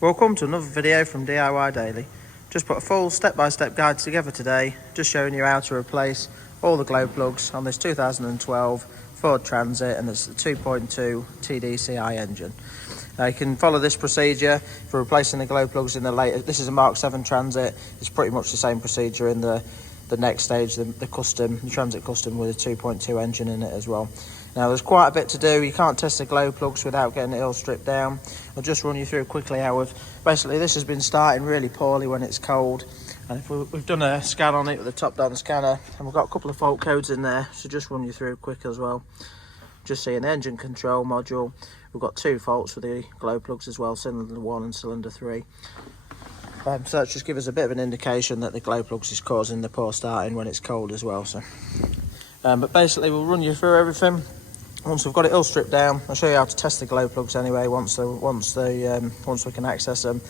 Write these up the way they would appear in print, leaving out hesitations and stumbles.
Welcome to another video from DIY Daily. Just put a full step-by-step guide together today, just showing you how to replace all the glow plugs on this 2012 Ford Transit, and it's the 2.2 TDCI engine. You can follow this procedure for replacing the glow plugs in the later. This is a Mark 7 Transit. It's pretty much the same procedure in the next stage, the Transit Custom with a 2.2 engine in it as well. Now there's quite a bit to do. You can't test the glow plugs without getting it all stripped down. I'll just run you through quickly how basically this has been starting really poorly when it's cold, and if we've done a scan on it with a top-down scanner, and we've got a couple of fault codes in there, so just run you through quick as well. Just seeing the engine control module, we've got two faults with the glow plugs as well, cylinder 1 and cylinder 3. So that just gives us a bit of an indication that the glow plugs is causing the poor starting when it's cold as well. But basically we'll run you through everything. Once we've got it all stripped down, I'll show you how to test the glow plugs anyway once we can access them,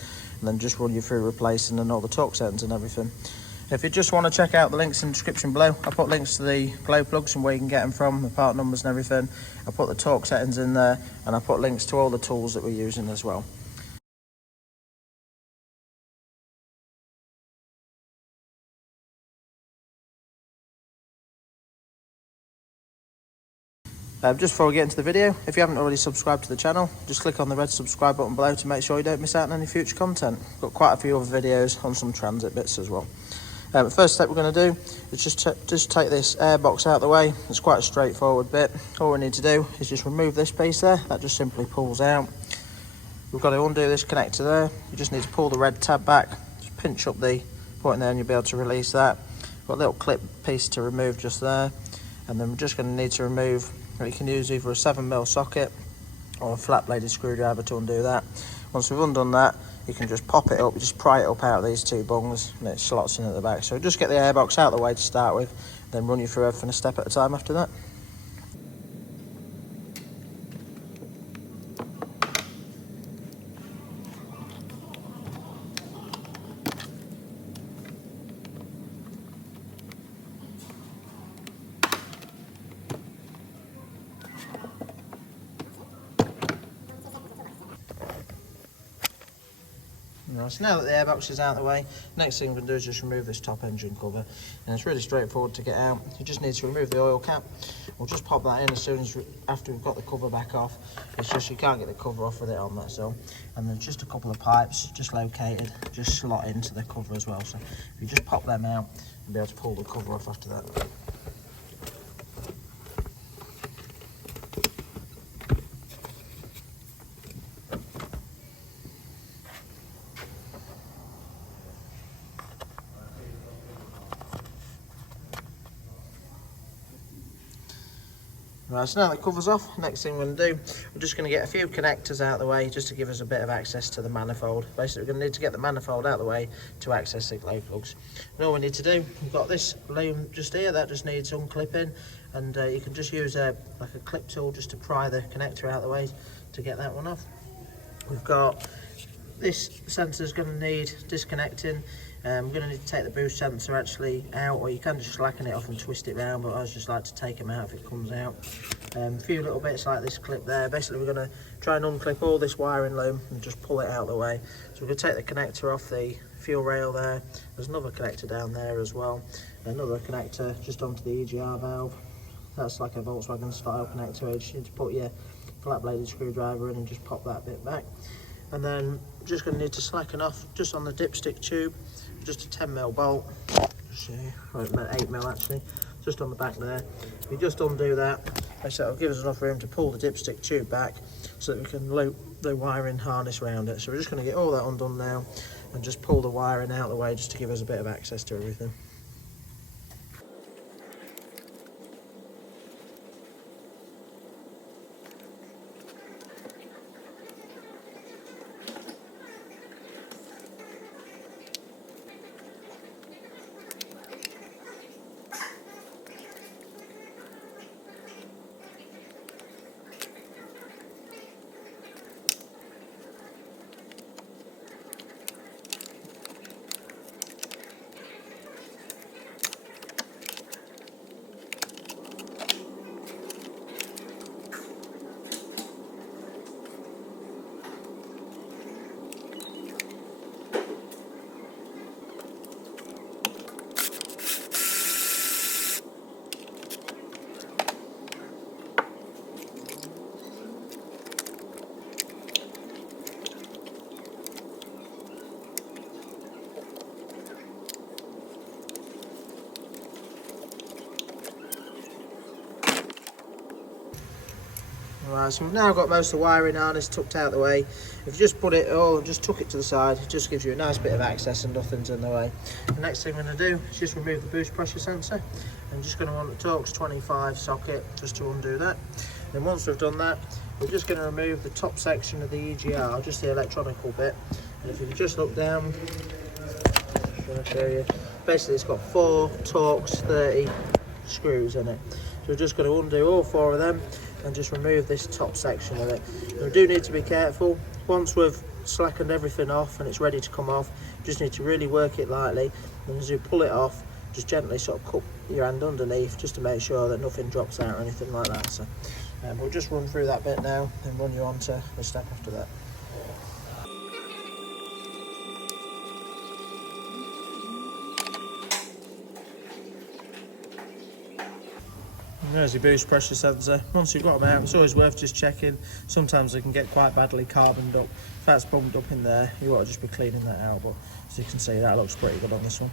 and then just run you through replacing and all the torque settings and everything. If you just want to check out the links in the description below, I'll put links to the glow plugs and where you can get them from, the part numbers and everything. I'll put the torque settings in there, and I'll put links to all the tools that we're using as well. Just before we get into the video, if you haven't already subscribed to the channel, just click on the red subscribe button below to make sure you don't miss out on any future content. I've got quite a few other videos on some transit bits as well. The first step we're going to do is just take this air box out of the way. It's quite a straightforward bit. All we need to do is just remove this piece there. That just simply pulls out. We've got to undo this connector there. You just need to pull the red tab back, just pinch up the point there and you'll be able to release that. Got a little clip piece to remove just there, and then we're just going to need to remove. You can use either a 7mm socket or a flat bladed screwdriver to undo that. Once we've undone that, you can just pop it up, just pry it up out of these two bungs, and it slots in at the back. So just get the airbox out of the way to start with, then run you through everything a step at a time after that. Right, so now that the airbox is out of the way, next thing we're going to do is just remove this top engine cover, and it's really straightforward to get out. You just need to remove the oil cap. We'll just pop that in as soon as after we've got the cover back off. It's just you can't get the cover off with it on, that's all. And then just a couple of pipes just located, just slot into the cover as well. So if you just pop them out, you'll be able to pull the cover off after that. Right, so now that cover's off, next thing we're going to do, we're just going to get a few connectors out of the way just to give us a bit of access to the manifold. Basically, we're going to need to get the manifold out of the way to access the glow plugs. And all we need to do, we've got this loom just here that just needs unclipping, and you can just use like a clip tool just to pry the connector out of the way to get that one off. We've got this sensor is going to need disconnecting. We're going to need to take the boost sensor actually out, or you can just slacken it off and twist it around, but I just like to take them out if it comes out. A few little bits like this clip there. Basically we're going to try and unclip all this wiring loom and just pull it out of the way. So we're going to take the connector off the fuel rail there. There's another connector down there as well. Another connector just onto the EGR valve. That's like a Volkswagen style connector. You just need to put your flat bladed screwdriver in and just pop that bit back. And then just going to need to slacken off just on the dipstick tube, just a 10mm bolt, or 8mm actually, just on the back there. If you just undo that, it'll give us enough room to pull the dipstick tube back so that we can loop the wiring harness around it. So we're just going to get all that undone now and just pull the wiring out of the way just to give us a bit of access to everything. Alright, so we've now got most of the wiring harness tucked out the way. If you just put it all, just tuck it to the side, it just gives you a nice bit of access and nothing's in the way. The next thing I'm going to do is just remove the boost pressure sensor. I'm just going to want the Torx 25 socket just to undo that. Then once we've done that, we're just going to remove the top section of the EGR, just the electronical bit. And if you just look down, I'm trying to show you. Basically it's got 4 Torx 30 screws in it. So we're just going to undo all 4 of them and just remove this top section of it. We do need to be careful. Once we've slackened everything off and it's ready to come off, you just need to really work it lightly, and as you pull it off, just gently sort of cup your hand underneath just to make sure that nothing drops out or anything like that. So we'll just run through that bit now and run you on to the step after that. There's your boost pressure sensor. Once you've got them out, it's always worth just checking. Sometimes they can get quite badly carboned up. If that's bumped up in there, you ought to just be cleaning that out. But as you can see, that looks pretty good on this one.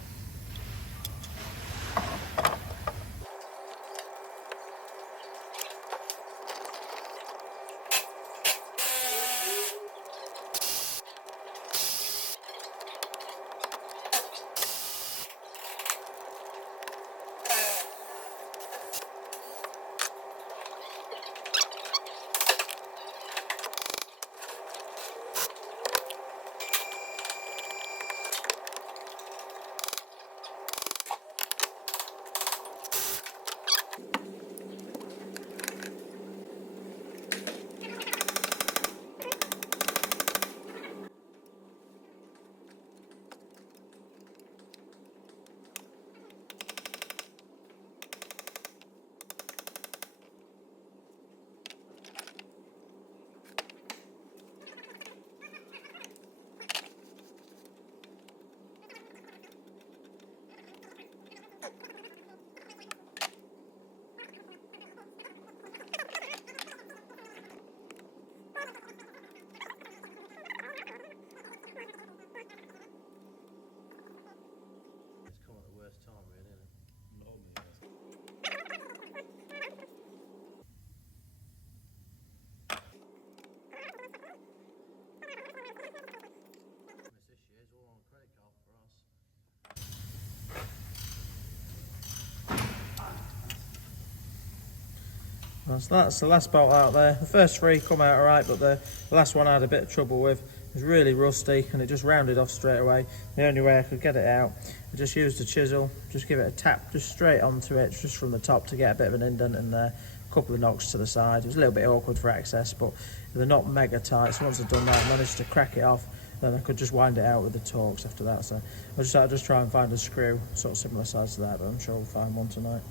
So that's the last bolt out there. The first 3 come out alright, but the last one I had a bit of trouble with. It was really rusty and it just rounded off straight away. The only way I could get it out, I just used a chisel, just give it a tap just straight onto it, just from the top to get a bit of an indent in there. A couple of knocks to the side. It was a little bit awkward for access, but they're not mega tight. So once I've done that, I managed to crack it off. Then I could just wind it out with the Torx after that. So I'll just try and find a screw sort of similar size to that, but I'm sure we'll find one tonight.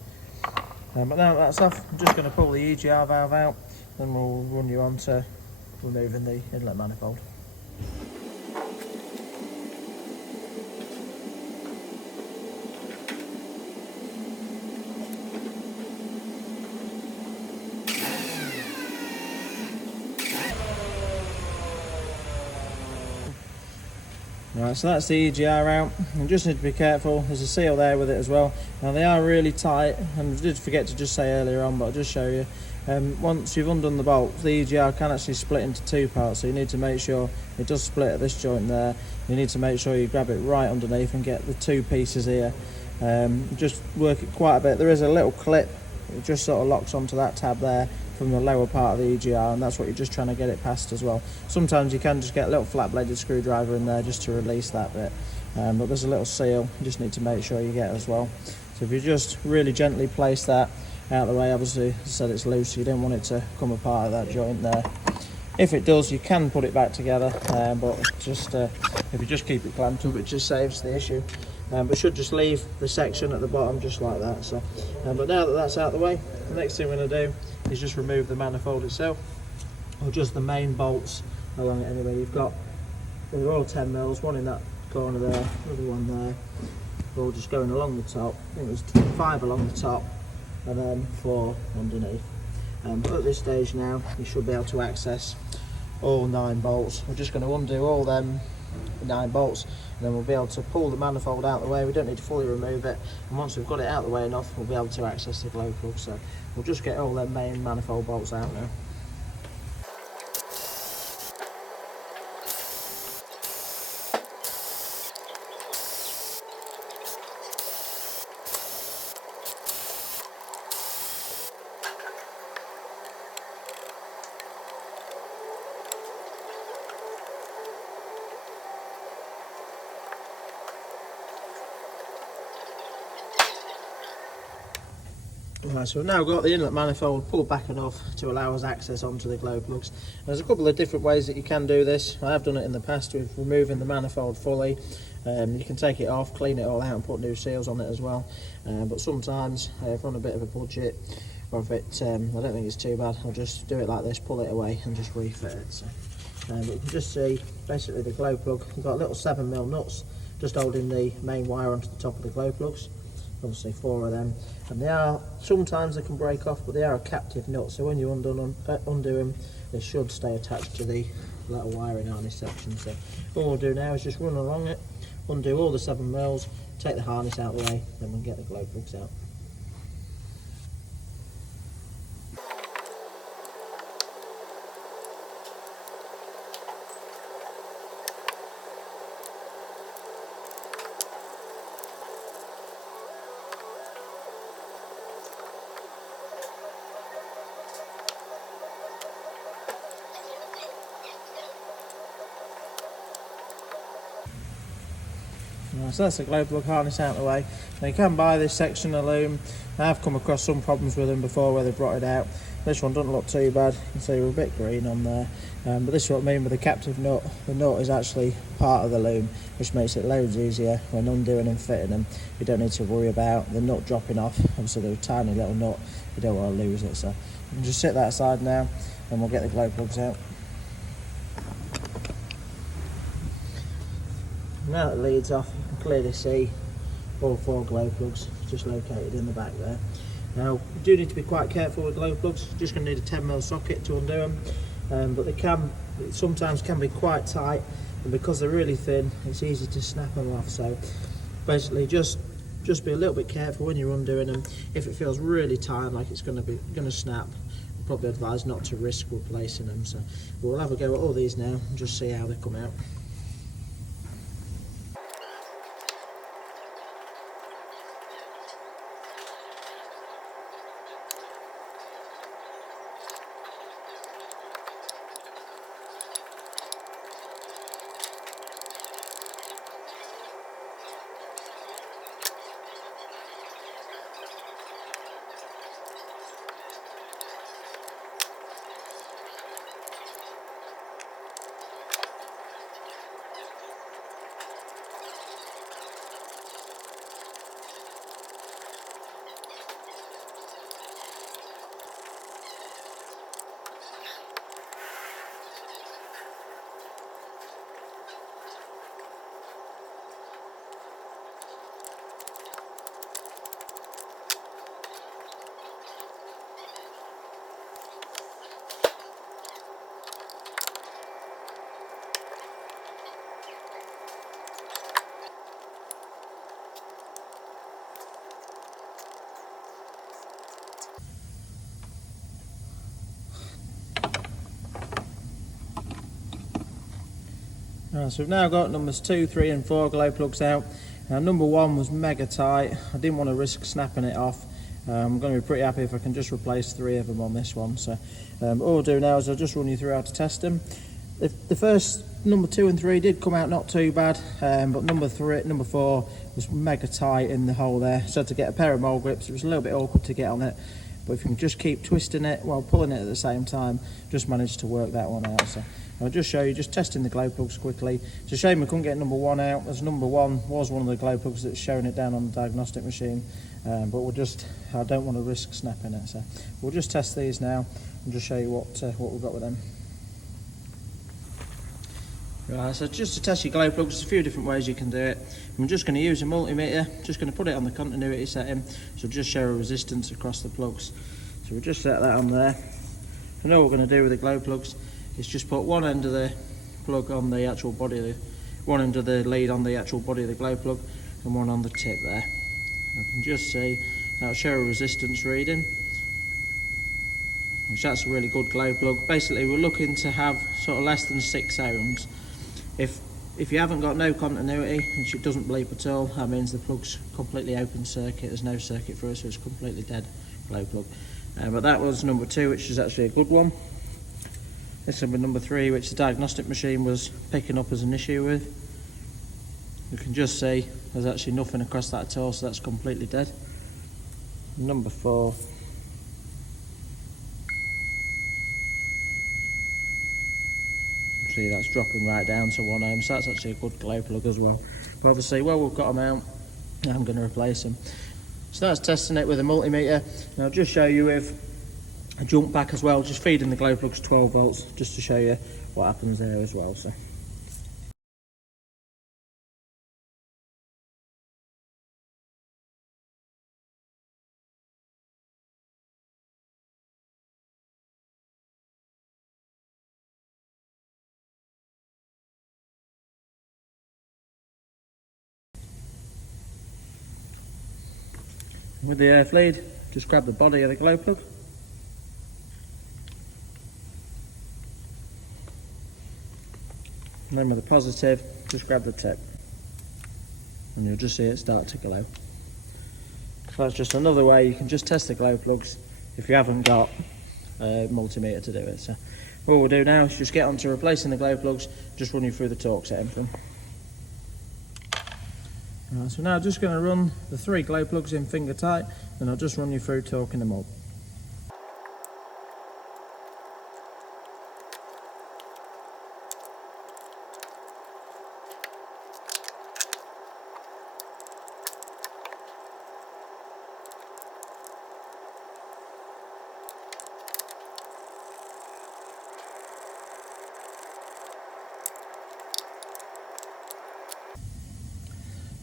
But now that's off, I'm just going to pull the EGR valve out, then we'll run you on to removing the inlet manifold. Right, so that's the EGR out. You just need to be careful, there's a seal there with it as well. Now they are really tight, and I did forget to just say earlier on, but I'll just show you. Once you've undone the bolts, the EGR can actually split into 2 parts, so you need to make sure it does split at this joint there. You need to make sure you grab it right underneath and get the 2 pieces here. Just work it quite a bit. There is a little clip, it just sort of locks onto that tab there from the lower part of the EGR, and that's what you're just trying to get it past as well. Sometimes you can just get a little flat bladed screwdriver in there just to release that bit, but there's a little seal you just need to make sure you get as well. So if you just really gently place that out of the way, obviously as I said it's loose, so you don't want it to come apart at that joint there. If it does, you can put it back together, but just if you just keep it clamped up, it just saves the issue. But should just leave the section at the bottom just like that. So, but now that that's out of the way, the next thing we're going to do is just remove the manifold itself, or just the main bolts along it anyway. They're all 10 mils, one in that corner there, another one there. They're all just going along the top. I think there's 5 along the top and then 4 underneath. But at this stage now, you should be able to access all 9 bolts. We're just going to undo all them 9 bolts, and then we'll be able to pull the manifold out of the way. We don't need to fully remove it, and once we've got it out of the way enough, we'll be able to access the glow plug. So we'll just get all them main manifold bolts out now. Right, so we've now got the inlet manifold pulled back enough to allow us access onto the glow plugs. There's a couple of different ways that you can do this. I have done it in the past with removing the manifold fully. You can take it off, clean it all out and put new seals on it as well. But sometimes if we're on a bit of a budget, or if it, I don't think it's too bad, I'll just do it like this, pull it away and just refit it. So, but you can just see basically the glow plug. We've got little 7mm nuts just holding the main wire onto the top of the glow plugs. Obviously 4 of them, and they are, sometimes they can break off, but they are a captive nut, so when you undo them, they should stay attached to the little wiring harness section. So all we'll do now is just run along it, undo all the 7mm, take the harness out of the way, then we'll get the glow plugs out. So that's the glow plug harness out of the way. Now you can buy this section of loom. I have come across some problems with them before where they've rotted out. This one doesn't look too bad. You can see we're a bit green on there. But this is what I mean with the captive nut. The nut is actually part of the loom, which makes it loads easier when undoing and fitting them. You don't need to worry about the nut dropping off. Obviously they're a tiny little nut, you don't want to lose it. So you can just sit that aside now and we'll get the glow plugs out. Now that the lead's off, you can clearly see all 4 glow plugs just located in the back there. Now, you do need to be quite careful with glow plugs. You're just going to need a 10mm socket to undo them, but they sometimes can be quite tight, and because they're really thin, it's easy to snap them off. So basically, just be a little bit careful when you're undoing them. If it feels really tight, like it's going to snap, I'd probably advise not to risk replacing them. So we'll have a go at all these now and just see how they come out. Right, so we've now got numbers 2, 3 and 4 glow plugs out. Now number 1 was mega tight. I didn't want to risk snapping it off. I'm going to be pretty happy if I can just replace 3 of them on this one. So all I'll do now is I'll just run you through how to test them. The first number 2 and 3 did come out not too bad, but number 4 was mega tight in the hole there. So to get a pair of mole grips, it was a little bit awkward to get on it. But if you can just keep twisting it while pulling it at the same time, just managed to work that one out. So I'll just show you, just testing the glow plugs quickly. It's a shame we couldn't get number 1 out, as number 1 was one of the glow plugs that's showing it down on the diagnostic machine. But I don't want to risk snapping it. So we'll just test these now and just show you what we've got with them. Right, so just to test your glow plugs, there's a few different ways you can do it. I'm just going to use a multimeter, just going to put it on the continuity setting, so just show a resistance across the plugs. So we'll just set that on there. And all we're going to do with the glow plugs is just put one end of the plug on the actual body, one end of the lead on the actual body of the glow plug, and one on the tip there. You can just see that'll show a resistance reading, which that's a really good glow plug. Basically, we're looking to have sort of less than 6 ohms. If you haven't got no continuity, and it doesn't bleep at all, that means the plug's completely open circuit. There's no circuit through, so it's completely dead glow plug. But that was number 2, which is actually a good one. This is number 3, which the diagnostic machine was picking up as an issue with. You can just see there's actually nothing across that at all, so that's completely dead. Number 4. See, that's dropping right down to 1 ohm, so that's actually a good glow plug as well. But obviously, well, we've got them out, I'm going to replace them. So that's testing it with a multimeter. And I'll just show you with a jump back as well, just feeding the glow plugs 12 volts, just to show you what happens there as well. So. With the earth lead, just grab the body of the glow plug. And then with the positive, just grab the tip. And you'll just see it start to glow. So that's just another way you can just test the glow plugs if you haven't got a multimeter to do it. So what we'll do now is just get on to replacing the glow plugs, just run you through the torque setting for them. Right, so now I'm just going to run the 3 glow plugs in finger tight, and I'll just run you through torquing them up.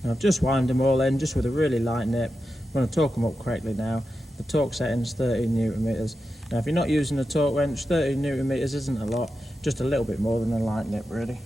And I've just wound them all in, just with a really light nip. I'm going to torque them up correctly now. The torque setting's 13 Newton meters. Now if you're not using a torque wrench, 13 Newton meters isn't a lot, just a little bit more than a light nip really.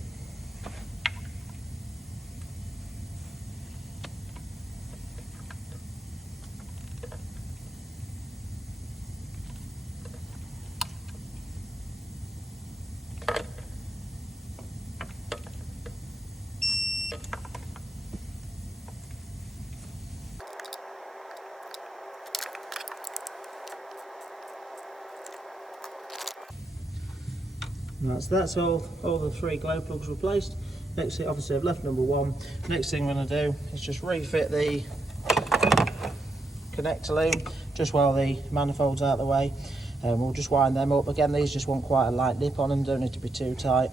Right, so that's all the 3 glow plugs replaced. Next thing, obviously I've left number 1. Next thing I'm going to do is just refit the connector loom just while the manifold's out of the way. We'll just wind them up. Again, these just want quite a light nip on them, don't need to be too tight.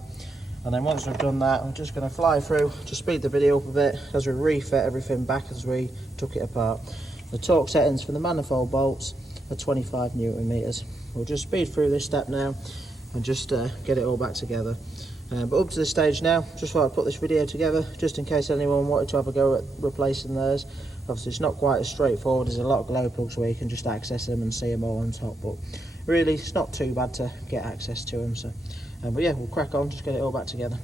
And then once we've done that, I'm just going to fly through, just speed the video up a bit as we refit everything back as we took it apart. The torque settings for the manifold bolts are 25 Newton meters. We'll just speed through this step now and just get it all back together. But up to this stage now, just thought I'd put this video together just in case anyone wanted to have a go at replacing theirs. Obviously it's not quite as straightforward. There's a lot of glow plugs where you can just access them and see them all on top, but really it's not too bad to get access to them. So, but yeah, we'll crack on, just get it all back together.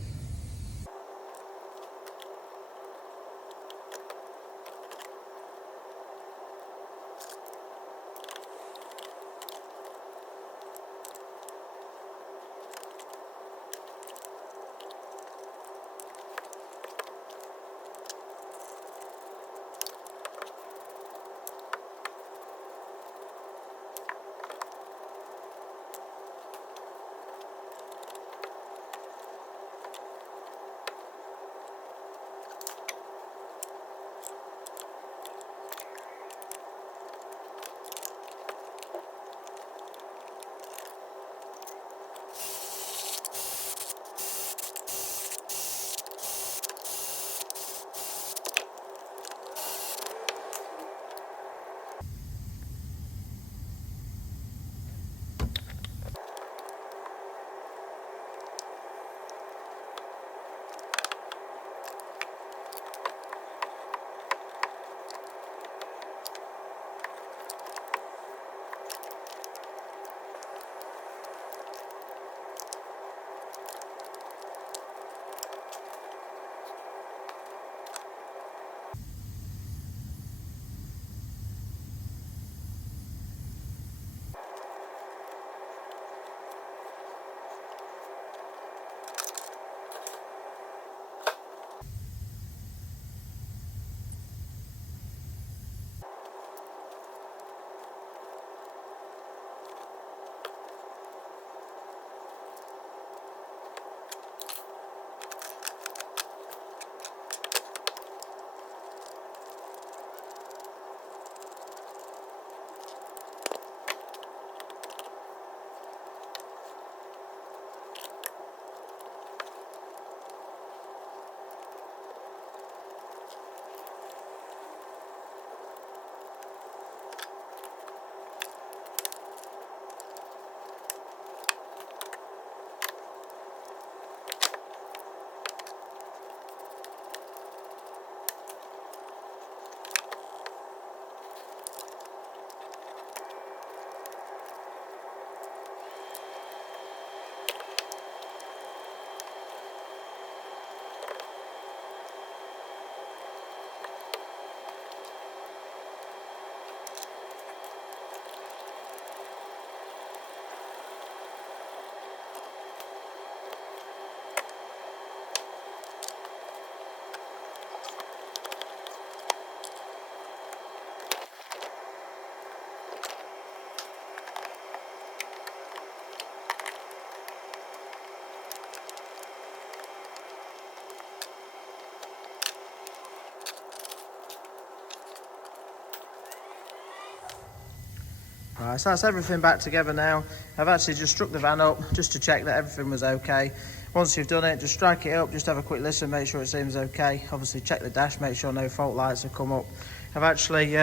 Right, so that's everything back together now. I've actually just struck the van up just to check that everything was okay. Once you've done it, just strike it up, just have a quick listen, make sure it seems okay. Obviously check the dash, make sure no fault lights have come up. I've actually,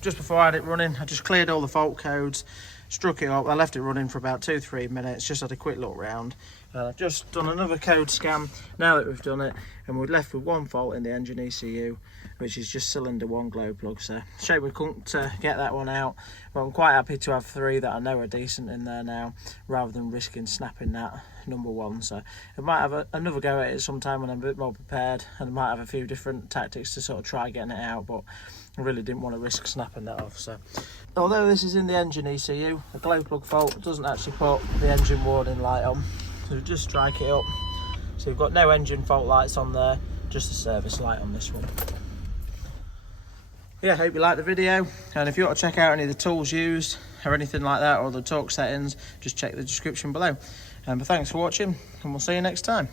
just before I had it running, I just cleared all the fault codes, struck it up. I left it running for about 2-3 minutes, just had a quick look round. I've just done another code scan now that we've done it, and we're left with one fault in the engine ECU, which is just cylinder 1 glow plug. So shame we couldn't get that one out, but I'm quite happy to have 3 that I know are decent in there now, rather than risking snapping that number 1. So I might have another go at it sometime when I'm a bit more prepared, and I might have a few different tactics to sort of try getting it out, but I really didn't want to risk snapping that off. So although this is in the engine ECU, a glow plug fault doesn't actually put the engine warning light on. So just strike it up. So we've got no engine fault lights on there, just a service light on this one. Yeah, hope you liked the video, and if you want to check out any of the tools used or anything like that, or the torque settings, just check the description below. But thanks for watching, and we'll see you next time.